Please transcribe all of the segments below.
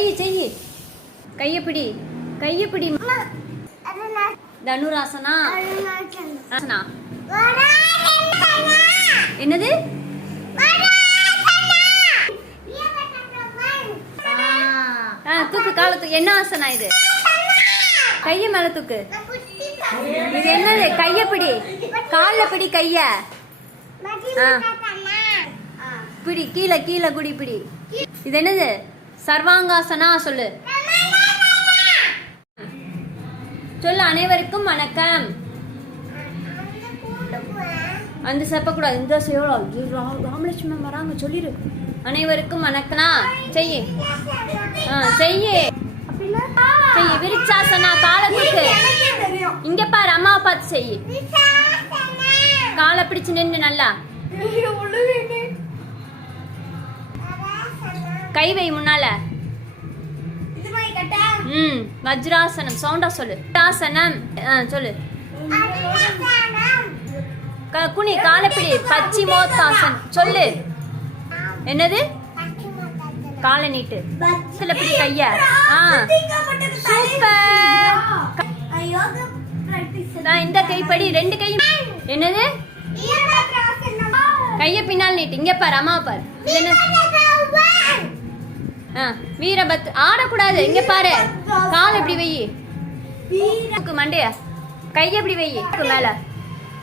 செய் கையை பிடி தனுராசனா என்னது தூக்கு கால தூக்கு என்ன ஆசனா இது கைய மேல தூக்கு இது என்னது கைய பிடி கால்ல பிடி கைய பிடி கீழே குடி பிடி இது என்னது சர்வாங்காசனா சொல்லு அனைவருக்கும் வணக்கம் அந்த செப்ப கூடாது இந்த ராமலட்சுமி வராங்க சொல்லிரு அனைவருக்கும் வணக்கம்னா செய்ய விருச்சாசனா காலை தூக்கு இங்க பாரு அம்மாவை பார்த்து செய்ய காலை பிடிச்சு நின்று நல்லா கை வை முன்னால வஜ்ராசனம் சவுண்டா சொல்லு ஆசனம் சொல்லு குனி காலப்பிடி பச்சிமோத்தாசன் சொல்லு என்னது காலை நீட்டு பிடி கைய சூப்பர் இந்த கைப்படி ரெண்டு கை என்னது கைய பின்னால் நீட்டு இங்க பாரு அம்மா பாரு வீரபத் ஆடக்கூடாது இங்க பாரு கால் எப்படி வெயி மண்டைய கைய எப்படி வெயி மேல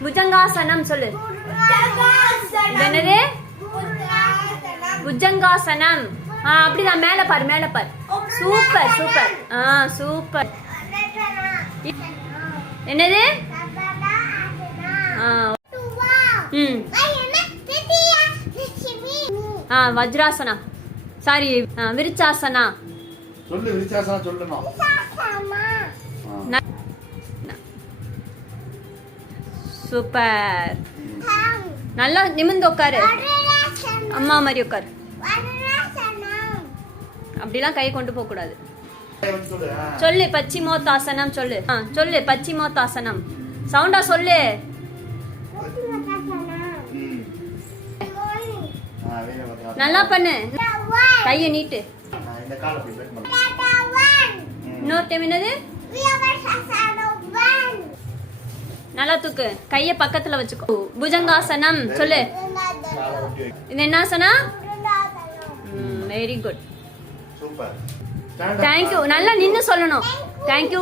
புஜங்காசனம் சொல்லு என்னது புஜங்காசனம் அப்படிதான் மேல பாரு சூப்பர் சூப்பர் என்னது வஜ்ராசனா சாரி விருச்சாசனா சொல்லு விருச்சாசனா சொல்லணும் சூப்பர் நல்லா நிமிர்ந்து உட்காரு அம்மா மாதிரி உட்காரு அப்படிலாம் கை கொண்டு போக கூடாது சொல்லு பச்சிமோத்தாசனம் சொல்லு பச்சிமோத்தாசனம் சவுண்டா சொல்லு நல்லா பண்ணு கைய நீட்டு இன்னொரு டைம் என்னது நல்லா தூக்கு கைய பக்கத்துல வச்சுக்கோ புஜங்காசனம் சொல்லு இது என்ன ஆசனா வெரி குட் தேங்க்யூ நல்லா நின்னு சொல்லணும் தேங்க்யூ